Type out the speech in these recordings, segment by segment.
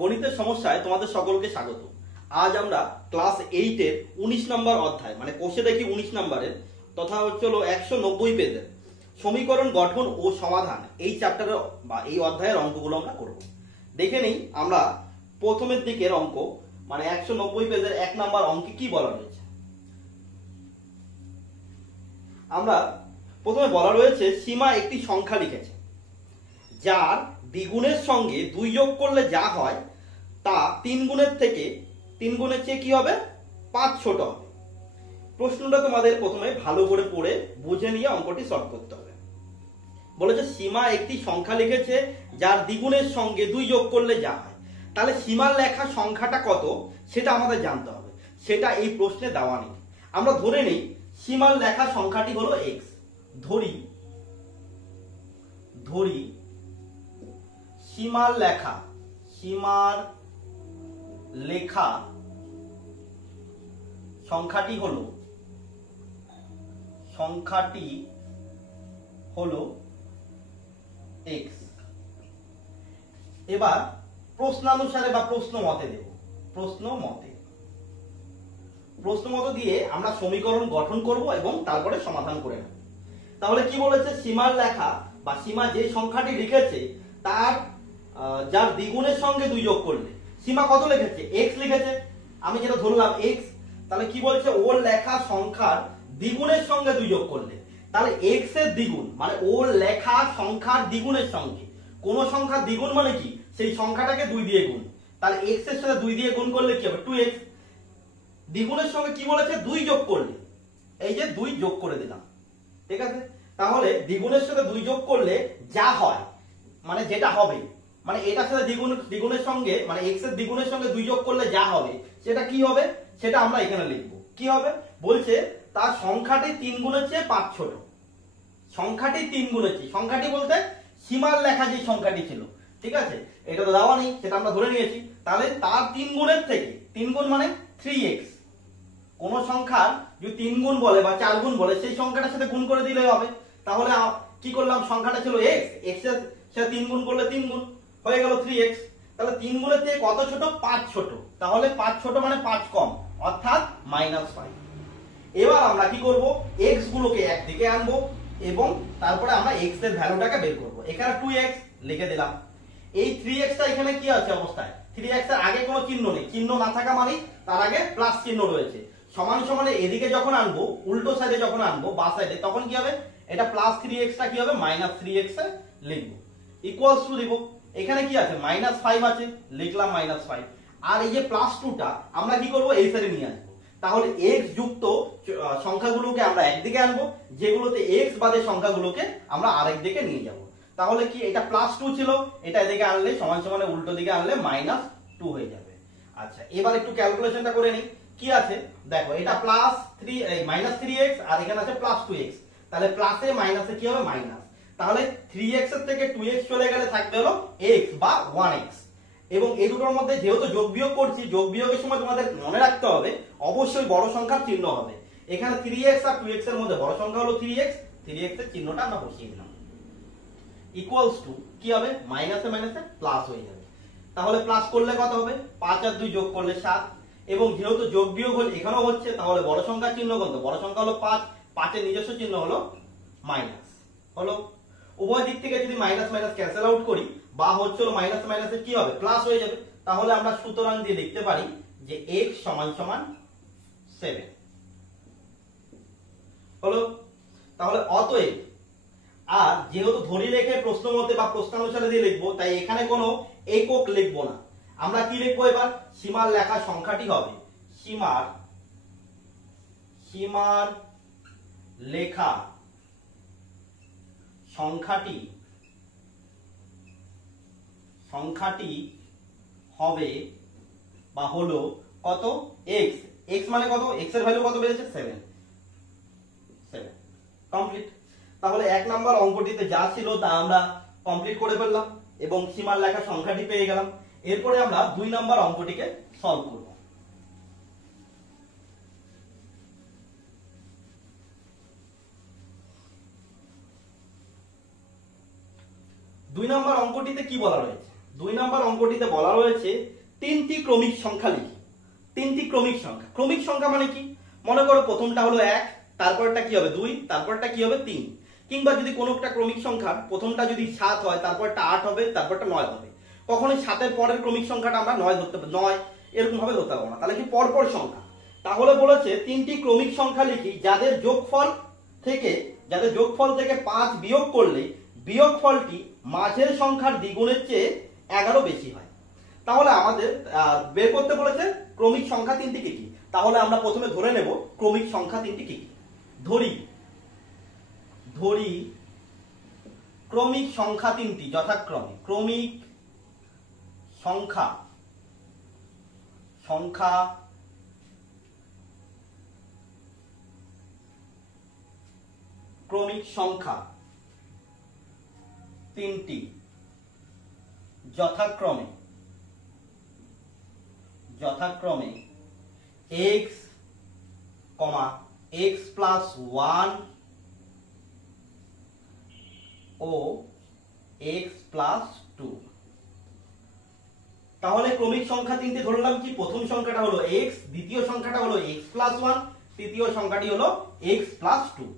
গণিতের সমস্যায় তোমাদের সকলকে স্বাগত। আজ আমরা ক্লাস 8 এর 19 নম্বর অধ্যায় মানে কোষে দেখি 19 নম্বরের তথা হলো 190 পেজের সমীকরণ গঠন ও সমাধান এই চ্যাপ্টারের বা এই অধ্যায়ের অঙ্কগুলো আমরা করব। দেখে নেই আমরা প্রথমের দিকের অঙ্ক মানে 190 পেজের 1 নম্বর অঙ্কে কি বলা রয়েছে। আমরা প্রথমে বলা রয়েছে সীমা একটি সংখ্যা লিখেছে যার দ্বিগুণের সঙ্গে 2 যোগ করলে যা হয় তা 3 গুণের থেকে 3 গুণের চেয়ে কি হবে 5 ছোট হবে। প্রশ্নটা তোমাদের প্রথমে ভালো করে পড়ে বুঝে নিয়ে অঙ্কটি সলভ করতে হবে। বলেছে সীমা একটি সংখ্যা লিখেছে যার দ্বিগুণের সঙ্গে 2 যোগ করলে যা হয়। তাহলে সীমার লেখা সংখ্যাটা কত সেটা আমাদের জানতে হবে, সেটা এই প্রশ্নে দেওয়া নেই। আমরা ধরে নেই সীমার লেখা সংখ্যাটি হলো x। ধরি সীমার লেখা সংখ্যাটি হলো x। এবার প্রশ্নানুসারে বা প্রশ্ন মতে দেব। প্রশ্ন মত দিয়ে আমরা সমীকরণ গঠন করব এবং তারপরে সমাধান করে নেব। তাহলে কি বলেছে সীমার লেখা বা সীমা যে সংখ্যাটি লিখেছে তার যার দ্বিগুণের সঙ্গে 2 যোগ করলে সীমা কত লিখেছে x লিখেছে, আমি যেটা ধরলাম x। তাহলে কি বলছে ওর লেখা সংখ্যার দ্বিগুণের সঙ্গে 2 যোগ করলে, তাহলে x এর দ্বিগুণ মানে ওর লেখা সংখ্যার দ্বিগুণের সঙ্গে, কোন সংখ্যার দ্বিগুণ মানে কি সেই সংখ্যাটাকে 2 দিয়ে গুণ, তাহলে x এর সাথে 2 দিয়ে গুণ করলে কি হবে 2x। দ্বিগুণের সঙ্গে কি বলেছে 2 যোগ করলে, এই যে 2 যোগ করে দিলাম, ঠিক আছে। তাহলে দ্বিগুণের সাথে 2 যোগ করলে যা হয় মানে যেটা হবে মানে এটার সাথে দ্বিগুণের সঙ্গে মানে x এর দ্বিগুণের সঙ্গে 2 যোগ করলে যা হবে সেটা কি হবে সেটা আমরা এখানে লিখব। কি হবে বলছে তার সংখ্যাটি 3 গুণের চেয়ে 5 ছোট। সংখ্যাটি 3 গুণের চেয়ে, সংখ্যাটি বলতে সীমার লেখা যে সংখ্যাটি ছিল, ঠিক আছে, এটা তো দেওয়া নেই সেটা আমরা ধরে নিয়েছি। তাহলে তার 3 গুণের থেকে, 3 গুণ মানে 3x, কোন সংখ্যার যদি 3 গুণ বলে বা 4 গুণ বলে সেই সংখ্যাটার সাথে গুণ করে দিলেই হবে। তাহলে কি করলাম সংখ্যাটা ছিল x, x এর সাথে 3 গুণ করলে 3 গুণ হয়ে গেল 3x। তাহলে 3 গুণের থেকে কত ছোট 5 ছোট, তাহলে 5 ছোট মানে 5 কম অর্থাৎ -5। এবার আমরা কি করব x গুলোকে একদিকে আনবো এবং তারপরে আমরা x এর ভ্যালুটাকে বের করব। এখানে 2x লিখে দিলাম, এই 3x টা এখানে কি আছে অবস্থায় 3x এর আগে কোনো চিহ্ন নেই, চিহ্ন না থাকা মানে তার আগে প্লাস চিহ্ন রয়েছে। সমান সমানে এদিকে যখন আনবো উল্টো সাইডে যখন আনবো বা সাইডে তখন কি হবে এটা প্লাস 3x টা কি হবে -3x এ লিখব, ইকুয়ালস টু দিব। এখানে কি আছে -5 আছে লিখলাম -5, আর এই যে +2 টা আমরা কি করব এই সাইডে নিয়ে আসবো। তাহলে x যুক্ত সংখ্যাগুলোকে আমরা একদিকে আনবো, যেগুলোতে x বাদে সংখ্যাগুলোকে আমরা আরেক দিকে নিয়ে যাব। তাহলে কি এটা +2 ছিল, এটা এদিকে আনলে সমান সমানে উল্টো দিকে আনলে -2 হয়ে যাবে। আচ্ছা এবার একটু ক্যালকুলেশনটা করে নিই। কি আছে দেখো এটা -3x আর এখানে আছে +2x, তাহলে প্লাসে মাইনাসে কি হবে মাইনাস। তাহলে 3x এর থেকে 2x চলে গেলে থাকবে হলো x বা 1x। এবং এই দুটোর মধ্যে যেহেতু যোগ বিয়োগ করছি, যোগ বিয়োগের সময় তোমাদের মনে রাখতে হবে অবশ্যই বড় সংখ্যার চিহ্ন হবে। এখানে 3x আর 2x এর মধ্যে বড় সংখ্যা হলো 3x, 3x এর চিহ্নটা আমরা বসিয়ে দিলাম, ইকুয়ালস টু কি হবে মাইনাসে মাইনাসে প্লাস হয়ে যাবে। তাহলে প্লাস করলে কত হবে 5 আর 2 যোগ করলে 7, এবং যেহেতু যোগ বিয়োগ এখানেও হচ্ছে তাহলে বড় সংখ্যার চিহ্ন কত, বড় সংখ্যা হলো 5, 5 এর নিজস্ব চিহ্ন হলো মাইনাস। হলো উভয় দিক থেকে যদি মাইনাস মাইনাস ক্যান্সেল আউট করি বা হচ্ছে মাইনাস মাইনাসে কি হবে প্লাস হয়ে যাবে। তাহলে আমরা সুতরাং দিয়ে লিখতে পারি যে x সমান সমান 7 হলো। তাহলে অতএব, আর যেহেতু ধরি রেখে প্রশ্ন মতে বা প্রশ্নানুসারে দিয়ে লিখবো তাই এখানে কোনো একক লিখবো না, আমরা কি লিখবো এবার সীমার লেখা সংখ্যাটি হবে সীমার লেখা সংখ্যাটি হবে বা হলো কত x, x মানে কত x এর ভ্যালু কত বেড়েছে 7 কমপ্লিট। তাহলে 1 নাম্বার অঙ্কটিতে যা ছিল তা আমরা কমপ্লিট করে ফেললাম এবং সীমার লেখা সংখ্যাটি পেয়ে গেলাম। এরপরে আমরা 2 নাম্বার অঙ্কটিকে সলভ করব। 2 নম্বর অঙ্কটিতে কি বলা রয়েছে 2 নম্বর অঙ্কটিতে বলা রয়েছে তিনটি ক্রমিক সংখ্যা লিখি। তিনটি ক্রমিক সংখ্যা, ক্রমিক সংখ্যা মানে কি? মনে করো প্রথমটা হলো 1, তারপরটা কি হবে 2, তারপরটা কি হবে 3, কিংবা যদি কোনো একটা ক্রমিক সংখ্যার প্রথমটা যদি 7 হয়, তারপরটা 8 হবে, তারপরটা 9 হবে। কখনোই 7 এর পরের ক্রমিক সংখ্যাটা আমরা 9 ধরতে পারি, 9 এরকম ভাবে ধরতে পারবো না, তাহলে কি পরপর সংখ্যা। তাহলে বলেছে তিনটি ক্রমিক সংখ্যা লিখি যাদের যোগফল থেকে 5 বিয়োগ করলে বিয়োগফলটি মাঝের সংখ্যার দ্বিগুণের চেয়ে 11 বেশি হয়। তাহলে আমাদের বের করতে বলেছে ক্রমিক সংখ্যা তিনটি কি কি। তাহলে আমরা প্রথমে ধরে নেব ক্রমিক সংখ্যা তিনটি কি কি। ধরি ক্রমিক সংখ্যা তিনটি যথাক্রমে ক্রমিক সংখ্যা তিনটি যথাক্রমে x, x plus 1 ও x plus 2। তাহলে ক্রমিক সংখ্যা তিনটি ধরলাম কি, প্রথম সংখ্যাটা হলো x, দ্বিতীয় সংখ্যাটা হলো x plus 1, তৃতীয় সংখ্যাটি হলো x plus 2।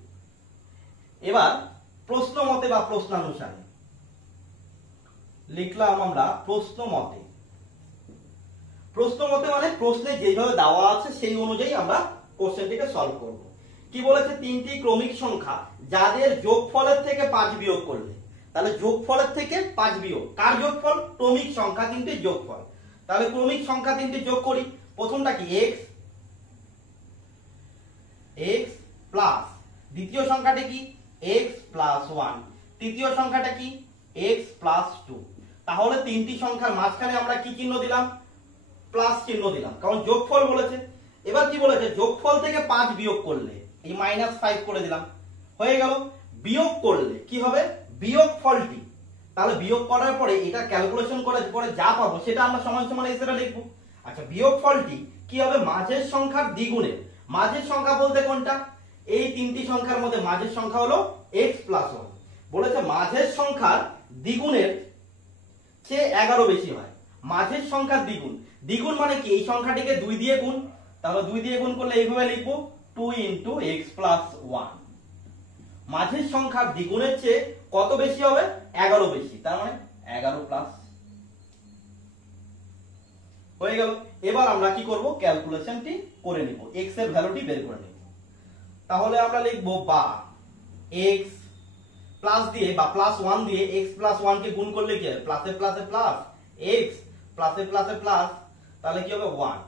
এবার প্রশ্ন মতে বা প্রশ্নানুসারে লিখলাম আমরা প্রশ্ন মতে মানে প্রশ্নে যেভাবে দেওয়া আছে সেই অনুযায়ী আমরা কোশ্চেনটিকে সলভ করব। কি বলেছে, তিনটি ক্রমিক সংখ্যা যাদের যোগফলের থেকে 5 বিয়োগ করলে, তাহলে যোগফলের থেকে 5 বিয়োগ, কার যোগফল? ক্রমিক সংখ্যা তিনটির যোগফল। তাহলে ক্রমিক সংখ্যা তিনটি যোগ করি। প্রথমটা কি x প্লাস, দ্বিতীয় সংখ্যাটি কি x প্লাস 1, তৃতীয় সংখ্যাটা কি x প্লাস 2। তাহলে তিনটি সংখ্যার মাঝখানে আমরা কি চিহ্ন দিলাম? প্লাস চিহ্ন দিলাম, কারণ যোগফল বলেছে। এবার কি বলেছে, যোগফল থেকে 5 বিয়োগ করলে এই -5 করে দিলাম, হয়ে গেল। বিয়োগ করলে কি হবে? বিয়োগফলটি, তাহলে বিয়োগ করার পরে এটা ক্যালকুলেশন করে পরে যা পাবো সেটা আমরা সমান সমান এসে লিখবো। আচ্ছা, বিয়োগফলটি কি হবে? মাঝের সংখ্যার দ্বিগুণের। মাঝের সংখ্যা বলতে কোনটা? এই তিনটি সংখ্যার মধ্যে মাঝের সংখ্যা হলো x প্লাস 1। বলেছে মাঝের সংখ্যার দ্বিগুণের চেয়ে 11 বেশি হয়। মাঝের সংখ্যার দ্বিগুণ, দ্বিগুণ মানে কি? এই সংখ্যাটিকে 2 দিয়ে গুণ, তাহলে 2 দিয়ে গুণ করলে এইভাবে লিখবো 2 × x প্লাস 1। মাঝের সংখ্যার দ্বিগুণের চেয়ে কত বেশি হবে? 11 বেশি, তার মানে 11 প্লাস হয়ে গেল। এবার আমরা কি করব? ক্যালকুলেশনটি করে নিব, x এর ভ্যালুটি বের করে নিব। তাহলে আমরা লিখবো বা x প্লাস দিয়ে বা প্লাস 1 দিয়ে x প্লাস 1 কে গুণ করলে কি হবে? প্লাসে প্লাসে প্লাস, x প্লাসে প্লাসে প্লাস, তাহলে কি হবে 1।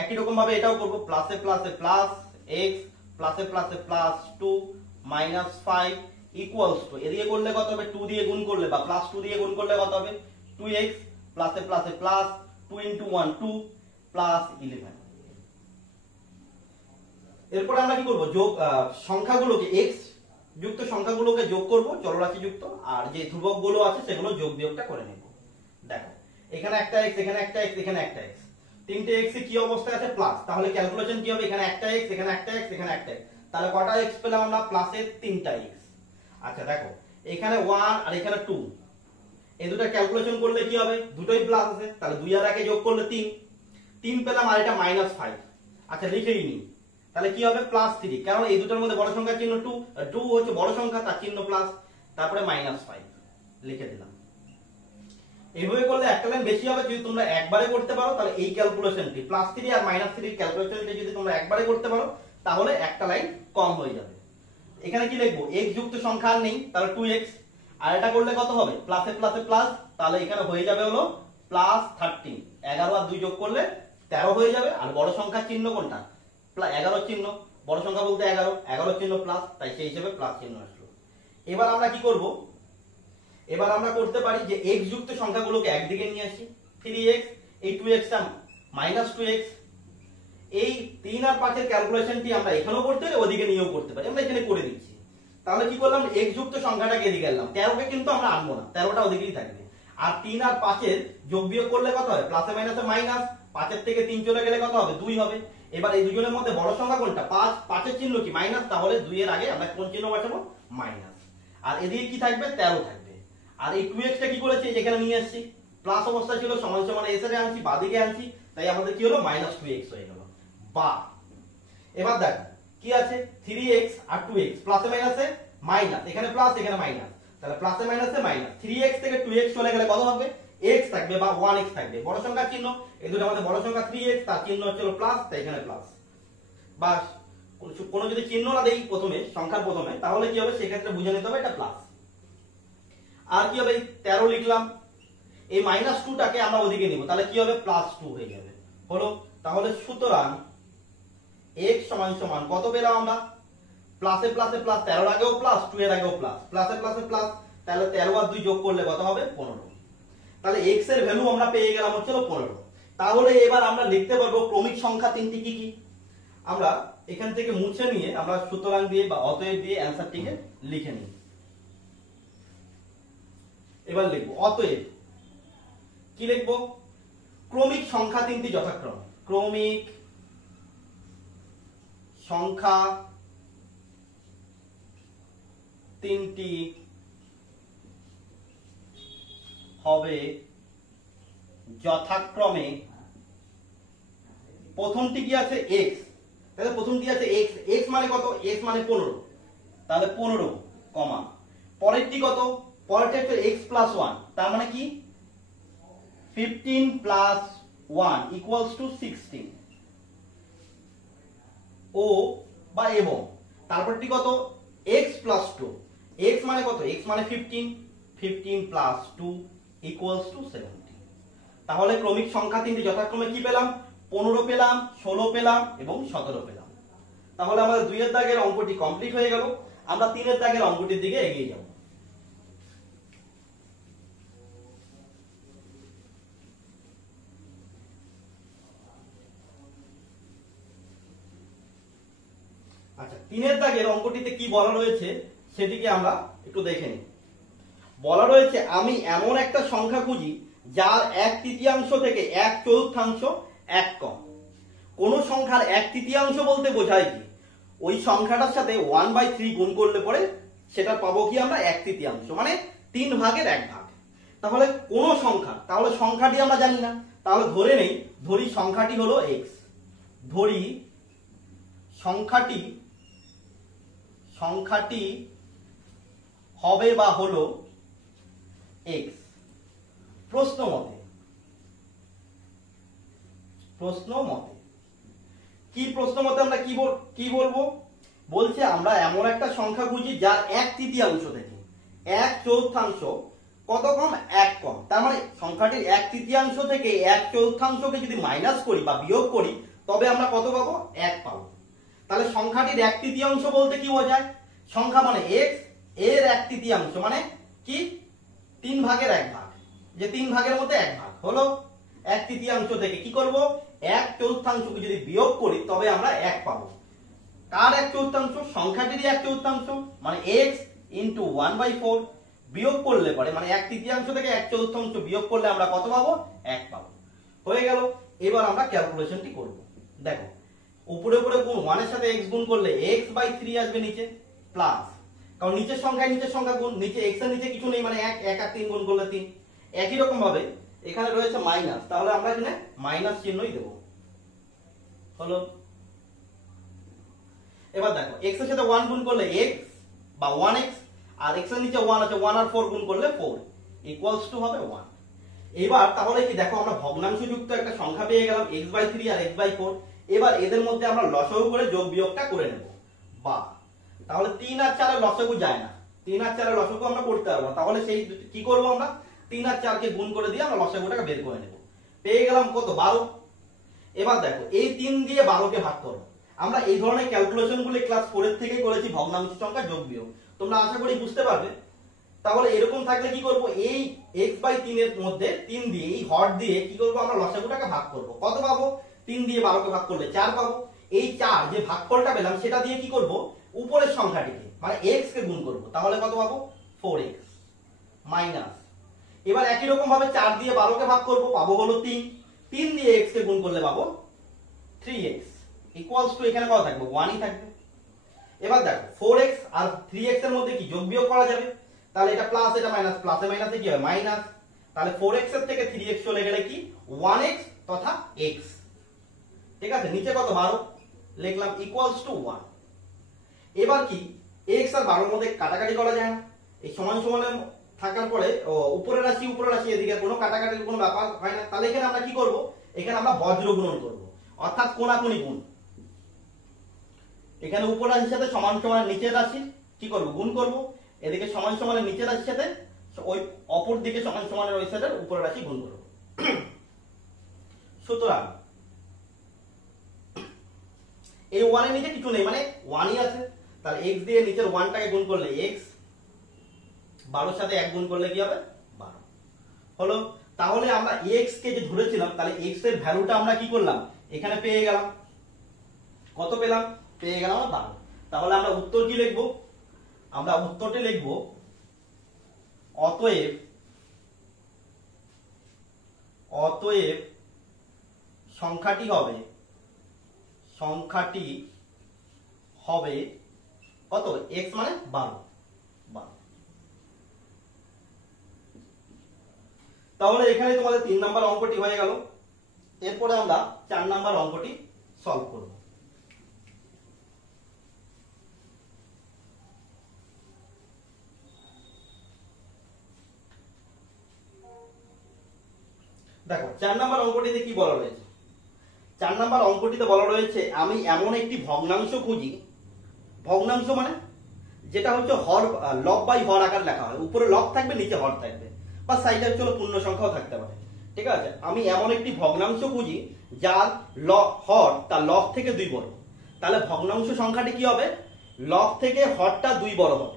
একই রকম ভাবে এটাও করব, প্লাসে প্লাসে প্লাস, x প্লাসে প্লাসে প্লাস 2 -5 ইকুয়ালস টু, এদিকে করলে কত হবে? 2 দিয়ে গুণ করলে বা প্লাস 2 দিয়ে গুণ করলে কত হবে? 2x প্লাসে প্লাসে প্লাস 2 × 1 2 প্লাস 11। এরপর আমরা কি করব? যোগ সংখ্যাগুলোকে x যুক্ত সংখ্যাগুলোকে যোগ করব, চলরাশি যুক্ত, আর যে ধ্রুবক গুলো আছে সেগুলো যোগ বিয়োগটা করে নেব। দেখো এখানে একটা x, এখানে একটা x, এখানে একটা x, তিনটে x এ কি অবস্থায় আছে? প্লাস। তাহলে ক্যালকুলেশন কি হবে? এখানে একটা x, এখানে একটা x, এখানে একটা x, তাহলে কটা x পেলাম আমরা? প্লাসের 3টা x। আচ্ছা দেখো এখানে 1 আর এখানে 2, এই দুটো ক্যালকুলেশন করলে কি হবে? দুটোই প্লাস আছে, তাহলে 2 আর 1 যোগ করলে 3 পেলাম, আর এটা -5। আচ্ছা লিখেই নি, তাহলে কি হবে? +3, কারণ এই দুটোর মধ্যে বড় সংখ্যার চিহ্ন 2, 2 হচ্ছে বড় সংখ্যা, তার চিহ্ন প্লাস, তারপরে -5 লিখে দিলাম। এইভাবে করলে একটা লাইন বেশি হবে। যদি তোমরা একবারে করতে পারো তাহলে এই ক্যালকুলেশনটি +3 আর -3 ক্যালকুলেশনটি যদি তোমরা একবারে করতে পারো তাহলে একটা লাইন কম হয়ে যাবে। এখানে কি লিখবো? x যুক্ত সংখ্যা আর নেই, তাহলে 2x, আর এটা করলে কত হবে? প্লাসে প্লাসে প্লাস, তাহলে এখানে হয়ে যাবে হলো +13। 11 আর 2 যোগ করলে 13 হয়ে যাবে। আর বড় সংখ্যার চিহ্ন কোনটা? 11 চিহ্ন, বড় সংখ্যা বলতে 11 চিহ্ন প্লাস, তাই সেই হিসেবে প্লাস চিহ্ন আসলো। এবার আমরা কি করব? এবার আমরা করতে পারি যে x যুক্ত সংখ্যাগুলোকে একদিকে নিয়ে আসি, 3x, এই 2x টা -2x, এই 3 আর 5 এর ক্যালকুলেশনটি আমরা এখানেও করতে পারি, ওদিকে নিয়েও করতে পারি, আমরা এখানে করে দিচ্ছি। তাহলে কি করলাম? x যুক্ত সংখ্যাটাকে এদিকে আনলাম, 13 কে কিন্তু আমরা আনবো না, 13টা ওদিকেই থাকবে। আর 3 আর 5 এর যোগ বিয়োগ করলে কত হয়? প্লাসে মাইনাসে মাইনাস, 5 এর থেকে 3 চলে গেলে কত হবে? 2 হবে। এবার এই দুজনের মধ্যে বড় সংখ্যা কোনটা? 5, 5 এর চিহ্ন কি? মাইনাস, তাহলে 2 এর আগে আমরা কোন চিহ্ন বসাবো? মাইনাস। আর এদিকে কি থাকবে? 13 থাকবে। আর এই 2x টা কি করেছি? এখানে নিয়ে আসছি, প্লাস অবস্থা ছিল সমান সমান এস এর আনছি, বাদিকে আনছি, তাই আমাদের কি হলো -2x হয়ে গেল। বা এবার দেখো কি আছে 3x আর 2x প্লাসে মাইনাসে মাইনাস, এখানে প্লাস এখানে মাইনাস, তাহলে প্লাসে মাইনাসে মাইনাস, 3x থেকে 2x চলে গেলে কত হবে x থাকবে বা 1x থাকবে, বড় সংখ্যার চিহ্ন, এই দুটো আমাদের বড় সংখ্যা 3x, তার চিহ্ন হচ্ছে প্লাস, তাই এখানে প্লাস। বাস কোনো যদি চিহ্ন না দেই প্রথমে সংখ্যার প্রথমে, তাহলে কি হবে সেক্ষেত্রে বুঝে নিতে হবে এটা প্লাস। আর কি হবে 13 লিখলাম, এই -2টাকে আমরা ওদিকে নিব, তাহলে কি হবে +2 হয়ে যাবে হলো। তাহলে সুতরাং x সমান সমান কত পেলাম আমরা, প্লাসে প্লাসে প্লাস, 13 এর আগেও প্লাস, 2 এর আগেও প্লাস, প্লাসে প্লাসে প্লাস, তাহলে 13 আর 2 যোগ করলে কত হবে 15। তাহলে x এর ভ্যালু আমরা পেয়ে গেলাম হচ্ছে 15। তাহলে এবার আমরা লিখতে পারবো ক্রমিক সংখ্যা তিনটি কি কি। আমরা এখান থেকে মুছে নিয়ে আমরা সুতরাং দিয়ে বা অতএব দিয়ে অ্যানসারটিকে লিখে নিই। এবার লিখবো অতএব, কি লিখবো, ক্রমিক সংখ্যা তিনটি যথাক্রমে, ক্রমিক সংখ্যা তিনটি হবে যথাক্রমে, প্রথমটি কি আছে x, তাহলে প্রথমটি আছে x, x মানে কত, x মানে 15, তাহলে 15 কমা, পরেরটি কত, পরেরটি হচ্ছে x প্লাস 1, তার মানে কি 15 প্লাস 1 ইকুয়ালস টু 16, ও বা এবং, তারপরটি কত x প্লাস 2, x মানে কত, x মানে 15, 15 প্লাস 2 ইকুয়ালস টু 17। তাহলে ক্রমিক সংখ্যা তিনটি যথাক্রমে কি পেলাম, 15 পেলাম, 16 পেলাম এবং 17 পেলাম। তাহলে আমাদের 2 এর দাগের অঙ্কটি কমপ্লিট হয়ে গেল। আমরা 3 এর দাগের অঙ্কটির দিকে এগিয়ে যাব। আচ্ছা, 3 এর দাগের অঙ্কটিতে কি বলা রয়েছে সেটিকে আমরা একটু দেখে নিই। বলা রয়েছে আমি এমন একটা সংখ্যা খুঁজি যার 1/3 থেকে 1/4 এক কম। কোন সংখ্যার 1/3 বলতে বোঝায় কি, ওই সংখ্যাটার সাথে 1/3 গুণ করলে পরে সেটা পাবো কি আমরা 1/3, মানে 3 ভাগের 1 ভাগ। তাহলে কোন সংখ্যা, তাহলে সংখ্যাটি আমরা জানি না, তাহলে ধরে নেই, ধরি সংখ্যাটি হলো x, ধরি সংখ্যাটি হবে বা হলো x। প্রশ্ন মতে কি, প্রশ্ন মতে আমরা কি বলবো, বলছে আমরা এমন একটা সংখ্যা খুঁজি যার 1/3 থেকে 1/4 কত কম, 1 কম। তার মানে সংখ্যাটির 1/3 থেকে 1/4 যদি মাইনাস করি বা বিয়োগ করি, তবে আমরা কত পাবো, 1 পাবো। তাহলে সংখ্যাটির 1/3 বলতে কি বোঝায়, সংখ্যা মানে x, এর 1/3 মানে কি 3 ভাগের 1 ভাগ, যে 3 ভাগের মধ্যে 1 ভাগ হলো। 1/3 থেকে কি করব, 1/4 যদি বিয়োগ করি তবে আমরা 1 পাবো। কার 1/4, সংখ্যাটিরই 1/4, মানে x ইন্টু 1/4 বিয়োগ করলে পরে, মানে 1/3 থেকে 1/4 বিয়োগ করলে আমরা কত পাবো, 1 পাবো। হয়ে গেল। এবার আমরা ক্যালকুলেশনটি করব। দেখো উপরে উপরে গুণ, 1 এর সাথে x গুণ করলে x/3 আসবে নিচে, প্লাস, কারণ নিচের সংখ্যা গুণ, নিচে x এর নিচে কিছু নেই, মানে 1 আর 3 গুণ করলে 3। একই রকম ভাবে এখানে রয়েছে মাইনাস, তাহলে আমরা এখানে মাইনাস চিহ্নই দেব হলো। এবার দেখো x এর সাথে 1 গুণ করলে x বা 1x, আর x এর নিচে 1 আছে, 1 আর 4 গুণ করলে 4 ইকুয়ালস টু হবে 1। এবার তাহলে কি দেখো আমরা ভগ্নাংশ যুক্ত একটা সংখ্যা পেয়ে গেলাম x/3 আর x/4। এবার এদের মধ্যে আমরা লসাগু করে যোগ বিয়োগটা করে নেব। বা তাহলে 3 আর 4 এর লসাগু যায় না, 3 আর 4 এর লসাগু আমরা করতে পারবো না, তাহলে সেই কি করব, আমরা 3 আর 4 কে গুণ করে দিয়ে আমরা লসাগুটাকে বের করে নেব। পেয়ে গেলাম কত, 12। এবার দেখো এই 3 দিয়ে 12 কে ভাগ করো। আমরা এই ধরনের ক্যালকুলেশন গুলো ক্লাস 4 এর থেকে করেছি, ভগ্নাংশ সংখ্যা যোগ বিয়োগ, তোমরা আশা করি বুঝতে পারবে। তাহলে এরকম থাকলে কি করব, এই x/3 এর মধ্যে 3 দিয়ে, এই হর দিয়ে কি করব, আমরা লসাগুটাকে ভাগ করব। কত পাবো, 3 দিয়ে 12 কে ভাগ করলে 4 পাবো। এই 4 যে ভাগফলটা পেলাম সেটা দিয়ে কি করব, উপরের সংখ্যাটিকে মানে x কে গুণ করব, তাহলে কত পাবো, 4x মাইনাস। এবার একই রকম ভাবে 4 দিয়ে 12 কে ভাগ করব, পাবো হলো 3, 3 দিয়ে x কে গুণ করলে পাবো 3x ইকুয়ালস টু, এখানে কত থাকবে, 1 ই থাকবে। এবার দেখো 4x আর 3x এর মধ্যে কি যোগ বিয়োগ করা যাবে, তাহলে এটা প্লাস এটা মাইনাস, প্লাসে মাইনাসে কি হয় মাইনাস, তাহলে 4x এর থেকে 3x চলে গেলে কি 1x তথা x, ঠিক আছে। নিচে কত 12 লিখলাম ইকুয়ালস টু 1। এবার কি x আর 12 এর মধ্যে কাটাকাটি করা যায় না, এই সমান সমানের থাকার পরে উপরের রাশি এদিকে কোনো কাটাকাটির কোনো ব্যাপার হয় না। তাহলে এখানে আমরা কি করব, এখানে আমরা বজ্র গুণন করব, অর্থাৎ কোণাকুণি গুণ। এখানে উপর রাশির সাথে সমান সমান নিচের রাশি কি করব, গুণ করব। এদিকে সমান সমানের নিচের রাশির সাথে ওই অপর দিকে সমান সমানের ওই সাইডের উপরের রাশি গুণ করব। সুতরাং এই 1 এর নিচে কিছু নেই, মানে 1ই আছে। তাহলে x দিয়ে নিচের 1টাকে গুণ করলে x, 12 সাথে 1 গুণ করলে কি হবে 12 হলো। তাহলে আমরা x কে যে ধরেছিলাম, তাহলে x এর ভ্যালুটা আমরা কি করলাম, এখানে পেয়ে গেলাম। কত পেলাম, পেয়ে গেলাম 12। তাহলে আমরা উত্তর কি লিখব, আমরা উত্তরটি লিখব অতএব সংখ্যাটি হবে কত, x মানে 12। তাহলে এখানে তোমাদের 3 নাম্বার অঙ্কটি হয়ে গেল। এরপরে আমরা 4 নাম্বার অঙ্কটি সলভ করব। দেখো 4 নাম্বার অঙ্কটিতে কি বলা রয়েছে, 4 নাম্বার অঙ্কটিতে বলা রয়েছে আমি এমন একটি ভগ্নাংশ খুঁজি, ভগ্নাংশ মানে যেটা হচ্ছে হর লব বাই হর আকার লেখা হয়, উপরে লব থাকবে নিচে হর থাকবে, বা সাইডে চলো পূর্ণ সংখ্যাও থাকতে পারে, ঠিক আছে। আমি এমন একটি ভগ্নাংশ খুঁজি যার হর তার লব থেকে 2 বড়। তাহলে ভগ্নাংশ সংখ্যাটি কি হবে, লব থেকে হরটা 2 বড় হবে,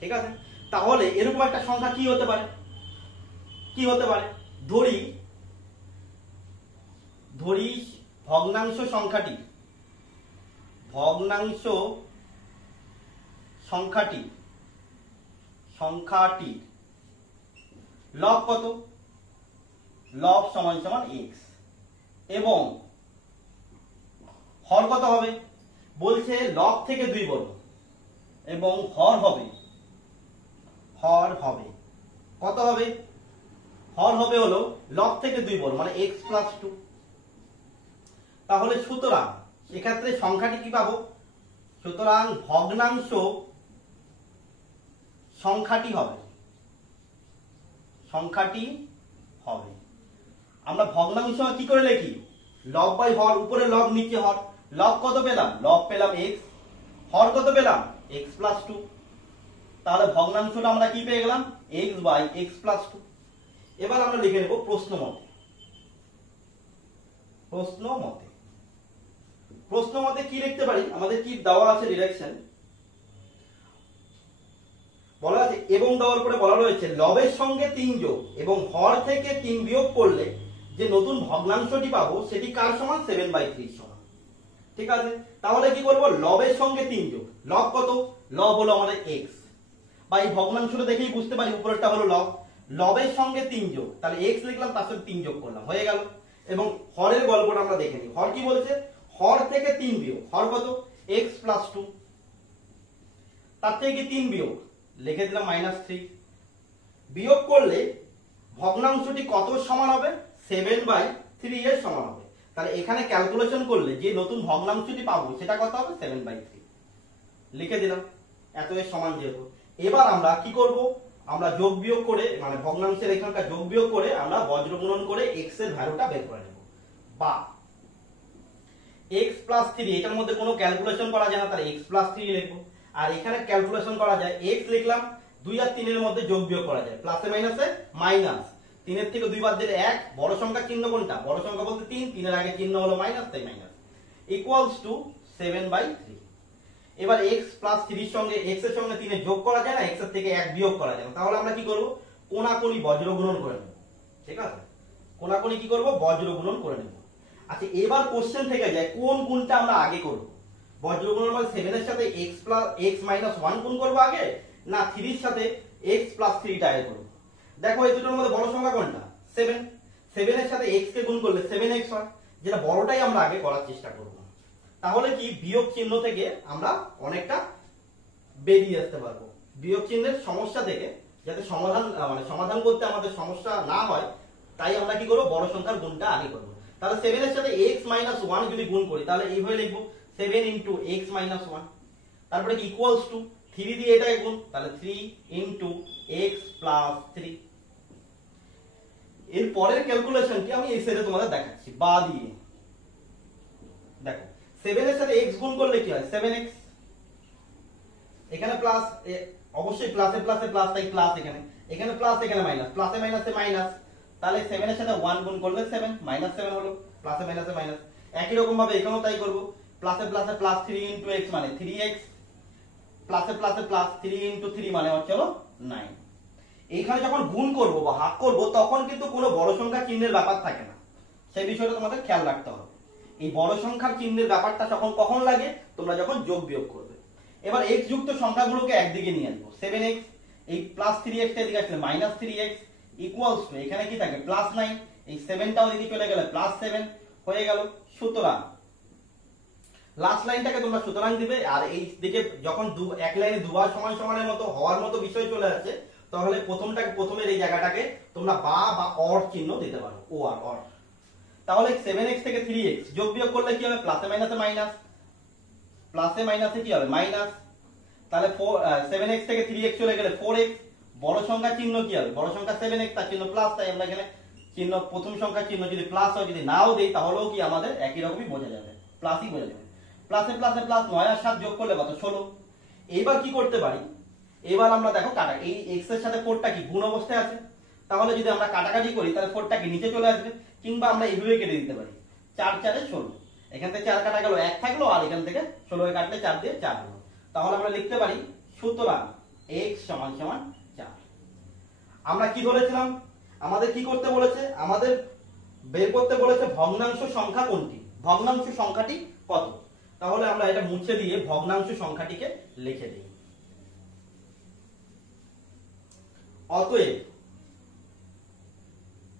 ঠিক আছে। তাহলে এরকম একটা সংখ্যা কি হতে পারে, ধরি ভগ্নাংশ সংখ্যাটি লব কত, লব সমান সমান x, এবং হর কত হবে, বলছে লব থেকে 2 বড়, এবং হর হবে কত হবে, হর হবে হলো লব থেকে 2 বড়, মানে x প্লাস 2। তাহলে সুতরাং এক্ষেত্রে সংখ্যাটি কি পাবো, সুতরাং ভগ্নাংশ সংখ্যাটি হবে আমরা ভগ্নাংশ কি করে লিখি, লব বাই হর, উপরে লব নিচে হর। লব কত পেলাম, লব পেলাম x, হর কত পেলাম x প্লাস 2। তাহলে ভগ্নাংশটা আমরা কি পেয়ে গেলাম, x বাই x প্লাস 2। এবার আমরা লিখে নেব প্রশ্ন মতে কি লিখতে পারি, আমাদের কি দেওয়া আছে ডিরেকশন, বলা আছে এবং দেওয়ার পরে বলা রয়েছে লবের সঙ্গে 3 যোগ এবং হর থেকে 3 বিয়োগ করলে যে নতুন ভগ্নাংশটি পাবো সেটি কার সমান, 7/3 সমান, ঠিক আছে। তাহলে কি করব, লবের সঙ্গে 3 যোগ, লব কত, লব হলো আমাদের x, বা এই ভগ্নাংশটা দেখেই বুঝতে পারি উপরেরটা হলো লব, লবের সঙ্গে 3 যোগ, তাহলে x লিখলাম তার সাথে 3 যোগ করলাম, হয়ে গেল। এবং হরের গল্পটা আমরা দেখে নিই, হর কি বলছে, হর থেকে 3 বিয়োগ, হর কত x প্লাস 2, তার থেকে 3 বিয়োগ লিখে দিলাম -3, বিয়োগ করলে ভগ্নাংশটি কত সমান হবে, 7/3 এর সমান হবে। তাহলে এখানে ক্যালকুলেশন করলে যে নতুন ভগ্নাংশটি পাবো সেটা কত হবে, 7/3 লিখে দিলাম, এত এর সমান যেহেতু। এবার আমরা কি করব, আমরা যোগ বিয়োগ করে, মানে ভগ্নাংশের এখানকার যোগ বিয়োগ করে আমরা বজ্র গুণন করে x এর ভ্যালুটা বের করে নেব, বা x প্লাস 3, এটার মধ্যে কোনো ক্যালকুলেশন করা যায় না, তাহলে x প্লাস 3 লিখবো। আর এখানে ক্যালকুলেশন করা যায়, x লিখলাম, 2 আর 3 এর মধ্যে যোগ বিয়োগ করা যায়, প্লাসে মাইনাসে মাইনাস, 3 এর থেকে 2 বাদ দিলে 1, বড় সংখ্যার চিহ্ন কোনটা, বড় সংখ্যা বলতে 3, 3 এর আগে চিহ্ন হলো মাইনাস, তাই মাইনাস, ইকুয়ালস টু 7/3। এবার x প্লাস 3 এর সঙ্গে x এর সঙ্গে 3 এর যোগ করা যায় না, x এর থেকে 1 বিয়োগ করা যায় না, তাহলে আমরা কি করব, কোণাকুণি বজ্র গুণন করে নেব, ঠিক আছে। কোণাকুণি কি করব, বজ্র গুণন করে নেব। আচ্ছা, এবার কোশ্চেন থেকে যায় কোন গুণটা আমরা আগে করব, বজ্র গুণন মানে 7 এর সাথে x - 1 গুণ করব আগে, না 3 এর সাথে x + 3 টা আগে করব। দেখো এই দুটোর মধ্যে বড় সংখ্যা কোনটা, 7, 7 এর সাথে x কে গুণ করলে 7x হয়, যেটা বড়টাই আমরা আগে করার চেষ্টা করব। তাহলে কি বিয়োগ চিহ্ন থেকে আমরা অনেকটা বেরিয়ে আসতে পারবো, বিয়োগ চিহ্নের সমস্যা থেকে যাতে সমাধান করতে আমাদের সমস্যা না হয়, তাই আমরা কি করবো, বড় সংখ্যার গুণটা আগে করবো। তাহলে 7 এর সাথে x মাইনাস 1 যদি গুণ করি তাহলে এইভাবে লিখবো 7 ইন্টু x মাইনাস 1, তারপরে কি ইকুয়ালস টু 3 দিয়ে এটা গুণ, তাহলে 3 ইন্টু x প্লাস 3। এর পরের ক্যালকুলেশনটি আমি এই সাইডে তোমাদের দেখাচ্ছি বা দিয়ে। দেখো 7 এর সাথে x গুণ করলে কি হয়, 7x, এখানে প্লাস, অবশ্যই প্লাসে প্লাসে প্লাস, তাই প্লাস, এখানে প্লাস, এখানে মাইনাস, প্লাসে মাইনাসে মাইনাস, তাহলে 7 এর সাথে 1 গুণ করলে 7 মাইনাস 7 হলো, প্লাসে মাইনাসে মাইনাস। একই রকম ভাবে এখানেও তাই করব, প্লাসে প্লাসে প্লাস 3 ইনটু x মানে 3x, প্লাসে প্লাসে প্লাস 3 ইনটু 3 মানে হচ্ছে 9। এইখানে যখন গুণ করব বা ভাগ করব তখন কিন্তু কোনো বড় সংখ্যার চিহ্নের ব্যাপার থাকে না, সেই বিষয়টা তোমাদের খেয়াল রাখতে হবে। এই বড় সংখ্যার চিহ্নের ব্যাপারটা কখন লাগে, তোমরা যখন যোগ বিয়োগ করবে। এবার x যুক্ত সংখ্যাগুলোকে একদিকে নিয়ে আসবো, 7x, এই প্লাস 3x টা এদিকে আসলে মাইনাস 3x ইকুয়ালস টু, এখানে কি থাকে প্লাস 9, এই 7টাও এদিকে চলে গেলে প্লাস 7 হয়ে গেল। সুতরাং লাস্ট লাইনটাকে তোমরা সুতরাং দিবে, আর এই দিকে যখন এক লাইনে দুবার সমান সমানের মতো হওয়ার মতো বিষয় চলে আসে, তাহলে প্রথমের এই জায়গাটাকে তোমরা বা অর চিহ্ন দিতে পারো, ও আর অর। তাহলে 7x থেকে 3x যোগ বিয়োগ করলে কি হবে, প্লাসে মাইনাসে মাইনাস, প্লাসে মাইনাসে কি হবে মাইনাস, তাহলে 7x থেকে 3x চলে গেলে 4x, বড় সংখ্যার চিহ্ন কি হবে, বড় সংখ্যা 7x তার চিহ্ন প্লাস, তাই আমরা এখানে চিহ্ন প্রথম সংখ্যার চিহ্ন যদি প্লাস হয়, যদি নাও দেই তাহলেও কি আমাদের একই রকমই বোঝা যাবে, প্লাসই বোঝা যাবে। প্লাসে প্লাসে প্লাস, 9 আর 7 যোগ করলে কত 16। এইবার কি করতে পারি, এবার আমরা দেখো কাটা, এই x এর সাথে 4টা কি গুণ অবস্থায় আছে, তাহলে যদি আমরা কাটাকাটি করি তাহলে 4টা কি নিচে চলে আসবে, কিংবা আমরা এইভাবে কেটে দিতে পারি, 4 4 এ 16, এখান থেকে 4 কাটা গেল 1 থাকলো, আর এখান থেকে 16 এ কাটলে 4 দিয়ে 4 হলো। তাহলে আমরা লিখতে পারি সুতরাং x সমান সমান 4। আমরা কি ধরেছিলাম, আমাদের কি করতে বলেছে, আমাদের বের করতে বলেছে ভগ্নাংশ সংখ্যা কোনটি, ভগ্নাংশ সংখ্যাটি কত। তাহলে আমরা এটা মুছে দিয়ে ভগ্নাংশ সংখ্যাটিকে লিখে দিই।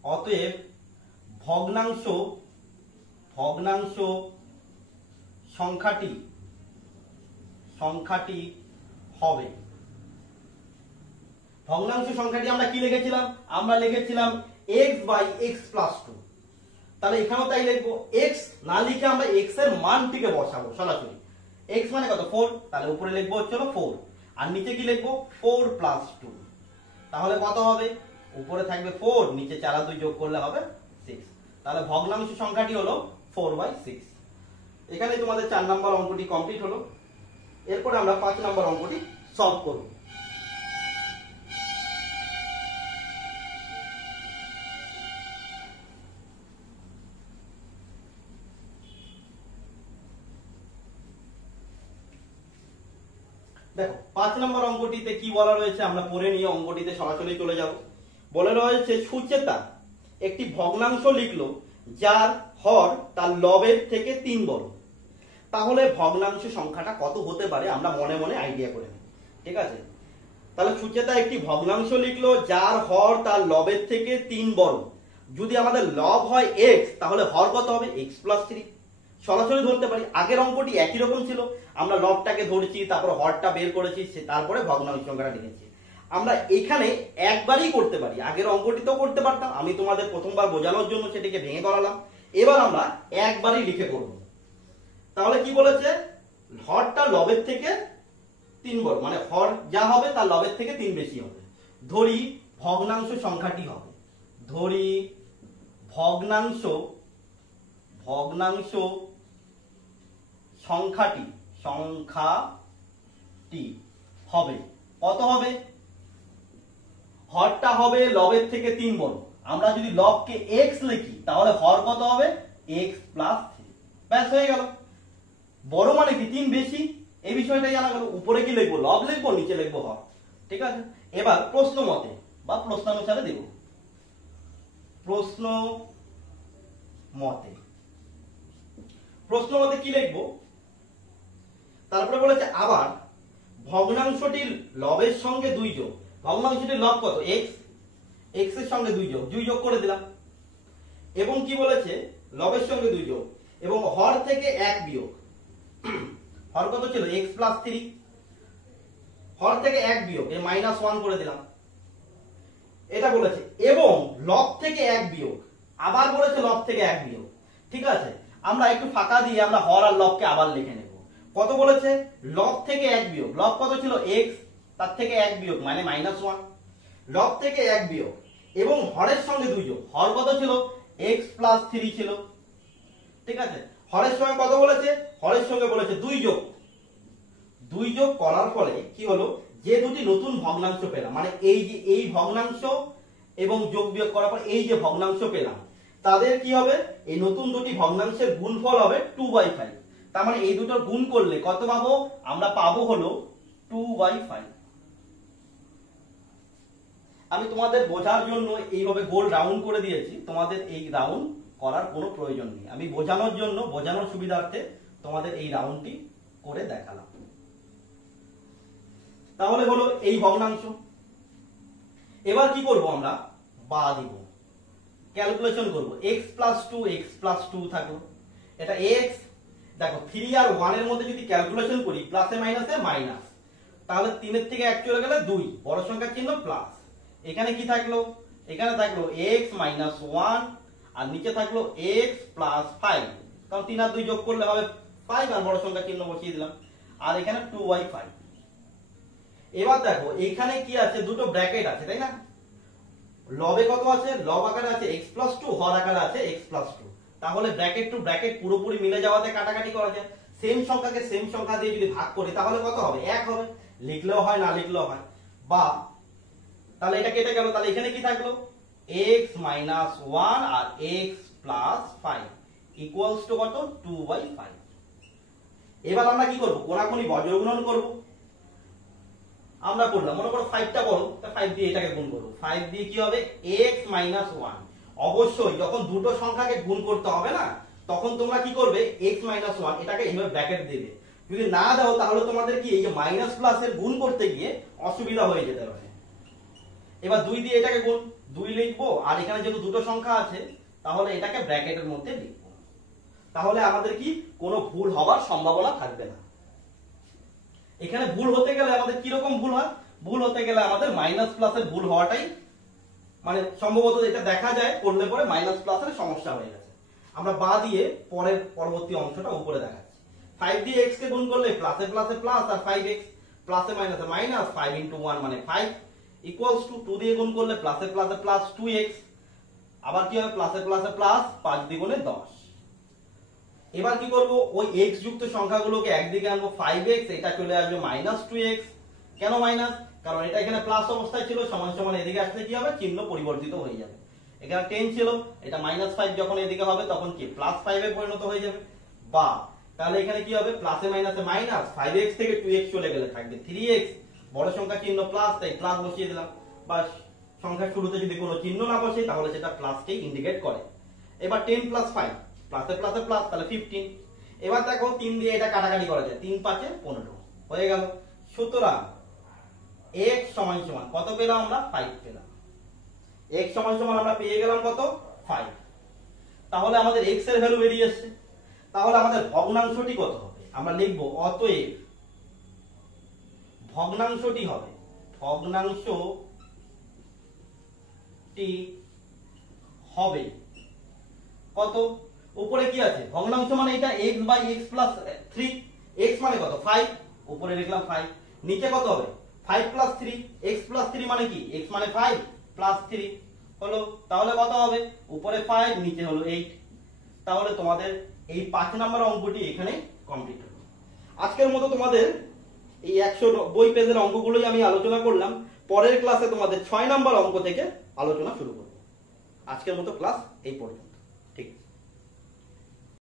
অতএব ভগ্নাংশ সংখ্যাটি হবে, ভগ্নাংশ সংখ্যাটি আমরা কি লিখেছিলাম, আমরা লিখেছিলাম x বাই x প্লাস 2। তাহলে এখানেও তাই লিখবো, x না লিখে আমরা x এর মানটিকে বসাবো সরাসরি। x মানে কত 4, তাহলে উপরে লিখবো হচ্ছে 4, আর নিচে কি লিখবো 4 প্লাস 2। তাহলে কত হবে, উপরে থাকবে 4, নিচে 4 আর 2 যোগ করলে হবে 6। তাহলে ভগ্নাংশ সংখ্যাটি হলো 4/6। এখানে তোমাদের 4 নম্বর অঙ্কটি কমপ্লিট হলো। এরপরে আমরা 5 নম্বর অঙ্কটি সলভ করব। দেখো 5 নম্বর অঙ্কটিতে কি বলা রয়েছে আমরা পড়ে নিয়ে অঙ্কটিতে সরাসরি চলে যাব। বলে রয়েছে সুচেতা একটি ভগ্নাংশ লিখলো যার হর তার লবের থেকে 3 বড়। তাহলে ভগ্নাংশ সংখ্যাটা কত হতে পারে আমরা মনে মনে আইডিয়া করে নিই, ঠিক আছে। তাহলে সুচেতা একটি ভগ্নাংশ লিখলো যার হর তার লবের থেকে 3 বড়। যদি আমাদের লব হয় x, তাহলে হর কত হবে x প্লাস 3। সরাসরি ধরতে পারি, আগের অঙ্কটি একই রকম ছিল, আমরা লবটাকে ধরেছি, তারপর হরটা বের করেছি, তারপরে ভগ্নাংশ সংখ্যাটা লিখেছি। আমরা এখানে একবারই করতে পারি, আগের অঙ্কটিতেও করতে পারতাম, আমি তোমাদের প্রথমবার বোঝানোর জন্য সেটিকে ভেঙে করালাম। এবার আমরা একবারই লিখে করব। তাহলে কি বলেছে, হরটা লবের থেকে 3 বড়, মানে হর যা হবে তার লবের থেকে 3 বেশি হবে। ধরি ভগ্নাংশ সংখ্যাটি হবে, ধরি ভগ্নাংশ সংখ্যাটি হবে কত হবে, হরটা হবে লবের থেকে 3 বড়। আমরা যদি লবকে x লিখি তাহলে হর কত হবে x প্লাস 3। ব্যাস হয়ে গেল। বড় মানে কি 3 বেশি, এই বিষয়টাই জানা গেল। উপরে কি লিখবো, লব লিখবো, নিচে লিখবো হর, ঠিক আছে। এবার প্রশ্ন মতে বা প্রশ্নানুসারে দেব, প্রশ্ন মতে কি লিখবো, তারপরে বলেছে আবার ভগ্নাংশটির লবের সঙ্গে 2 যোগ। ভগ্নাংশটির লব কত x, x এর সঙ্গে 2 যোগ করে দিলাম। এবং কি বলেছে, লবের সঙ্গে 2 যোগ এবং হর থেকে 1 বিয়োগ। হর কত ছিল x প্লাস 3, হর থেকে 1 বিয়োগ, এই -1 করে দিলাম। এটা বলেছে এবং লব থেকে 1 বিয়োগ, আবার বলেছে লব থেকে 1 বিয়োগ। ঠিক আছে, আমরা একটু ফাঁকা দিয়ে আমরা হর আর লবকে আবার লিখে নেব। কত বলেছে? লব থেকে 1 বিয়োগ, লব কত ছিল x, তার থেকে 1 বিয়োগ মানে -1, লব থেকে 1 বিয়োগ এবং হরের সঙ্গে 2 যোগ, হর কত ছিল? x + 3 ছিল। ঠিক আছে, হরের সঙ্গে কত বলেছে? হরের সঙ্গে বলেছে 2 যোগ। 2 যোগ করার ফলে কি হলো? যে দুটি নতুন ভগ্নাংশ পেলাম, মানে এই যে এই ভগ্নাংশ এবং যোগ বিয়োগ করার পর এই যে ভগ্নাংশ পেলাম, তাদের কি হবে? এই নতুন দুটি ভগ্নাংশের গুণফল হবে 2/5। তার মানে এই দুটোর গুণ করলে কত পাবো? আমরা পাবো হলো 2/5। আমি তোমাদের বোঝার জন্য এইভাবে গোল রাউন্ড করে দিয়েছি, তোমাদের এই রাউন্ড করার কোনো প্রয়োজন নেই। আমি বোঝানোর জন্য, বোঝানোর সুবিধার্থে তোমাদের এই রাউন্ডটি করে দেখালাম। তাহলে হলো এই ভগ্নাংশ। এবার কি করব? আমরা বা দিব, ক্যালকুলেশন করব। x + 2, x + 2 থাকলো, এটা x। দেখো 3 আর 1 এর মধ্যে যদি ক্যালকুলেশন করি, প্লাসে মাইনাসে মাইনাস, তাহলে 3 এর থেকে 1 চলে গেলে 2, বড় সংখ্যার চিহ্ন প্লাস। এখানে কি থাকলো? এখানে থাকলো x - 1 আর নিচে থাকলো x + 5, কারণ 3 আর 2 যোগ করলে হবে 5 আর বড় সংখ্যার চিহ্ন বসিয়ে দিলাম। আর এখানে 2/5। এবার দেখো এইখানে কি আছে? দুটো ব্র্যাকেট আছে, তাই না? লবে কত আছে? লব আকারে আছে x + 2, হর আকারে আছে x + 2। তাহলে ব্র্যাকেট টু ব্র্যাকেট পুরোপুরি মিলে যাওয়াতে কাটাকাটি করা যায়। সেম সংখ্যাকে সেম সংখ্যা দিয়ে যদি ভাগ করি তাহলে কত হবে? 1 হবে। লিখলেও হয়, না লিখলেও হয়। বা তাহলে এটা কেটে গেল, তাহলে এখানে কি থাকলো? x - 1 আর x + 5 ইকুয়ালস টু কত? 2/5। এবার আমরা কি করব? কোনাকুনি বজ্রগুণন করব। আমরা করলাম, মনে করো 5টা বড়, তা 5 দিয়ে এটাকে গুণ করব। 5 দিয়ে কি হবে? x - 1। অবশ্যই যখন দুটো সংখ্যাকে গুণ করতে হবে না, তখন তোমরা কি করবে? x - 1 এটাকে এইভাবে ব্র্যাকেট দেবে। যদি না দাও তাহলে তোমাদের কি এই যে মাইনাস প্লাস এর গুণ করতে গিয়ে অসুবিধা হয়ে যেতে পারে। এবার 2 দিয়ে এটাকে গুণ, 2 লিখবো, আর এখানে যেহেতু দুটো সংখ্যা আছে তাহলে এটাকে ব্র্যাকেটের মধ্যে লিখবো। তাহলে আমাদের কি কোনো ভুল হওয়ার সম্ভাবনা থাকবে না। এখানে ভুল হতে গেলে আমাদের কি রকম ভুল হয়? ভুল হতে গেলে আমাদের মাইনাস প্লাসের ভুল হওয়াটাই, মানে সম্ভবত এটা দেখা যায় করলে পরে মাইনাস প্লাসের সমস্যা হয়ে গেছে। আমরা বা দিয়ে পরবর্তী অংশটা উপরে দেখাচ্ছি। 5 দিয়ে x কে গুণ করলে প্লাসে প্লাসে প্লাস, আর 5x প্লাসে মাইনাসে মাইনাস, 5 * 1 মানে 5 ইকুয়ালস টু 2 দিয়ে গুণ করলে প্লাসে প্লাসে প্লাস 2x, আবার কি হবে? প্লাসে প্লাসে প্লাস, 5 দ্বিগুণে 10। এবার কি করব? ওই x যুক্ত সংখ্যাগুলোকে একদিকে আনবো, 5x এটা চলে আসবে -2x। কেন মাইনাস? কারণ এটা এখানে প্লাস অবস্থায় ছিল, সমান সমান এদিকে আসলে কি হবে? চিহ্ন পরিবর্তিত হয়ে যাবে। এখানে 10 ছিল, এটা -5 যখন এদিকে হবে তখন কি +5 এ পরিণত হয়ে যাবে। বা তাহলে এখানে কি হবে? প্লাসে মাইনাসে মাইনাস, 5x থেকে 2x চলে গেলে থাকবে 3x, বড় সংখ্যা চিহ্ন প্লাস, তাই প্লাস বসিয়ে দিলাম। বা সংখ্যার শুরুতে যদি কোনো চিহ্ন না বসে তাহলে সেটা প্লাসকেই ইন্ডিকেট করে। এবার 10 + 5, প্লাসে প্লাসে প্লাস, তাহলে 15। এবার দেখো 3 দিয়ে এটা কাটাকাটি করা যায়, 3 × 5 = 15 হয়ে গেল। সুতরাং x = কত পেলাম আমরা? 5 পেলাম। x = আমরা পেয়ে গেলাম কত? 5। তাহলে আমাদের x এর ভ্যালু বেরিয়ে আসছে। তাহলে আমাদের ভগ্নাংশটি কত হবে? আমরা লিখব অতএব ভগ্নাংশটি হবে, ভগ্নাংশটি হবে কত? উপরে কি আছে? ভগ্নাংশ মানে এটা x / x + 3, x মানে কত? 5, উপরে লিখলাম 5। নিচে কত হবে? 5 + 3, x + 3 মানে কি? x মানে 5 + 3 হলো। তাহলে কত হবে? উপরে 5, নিচে হলো 8। তাহলে তোমাদের এই 5 নম্বর অঙ্কটি এখানে কমপ্লিট হলো। আজকের মতো তোমাদের এই 190 পেজের অঙ্কগুলোই আমি আলোচনা করলাম। পরের ক্লাসে তোমাদের 6 নম্বর অঙ্ক থেকে আলোচনা শুরু করব। আজকের মতো ক্লাস এই পর্যন্ত। ঠিক আছে।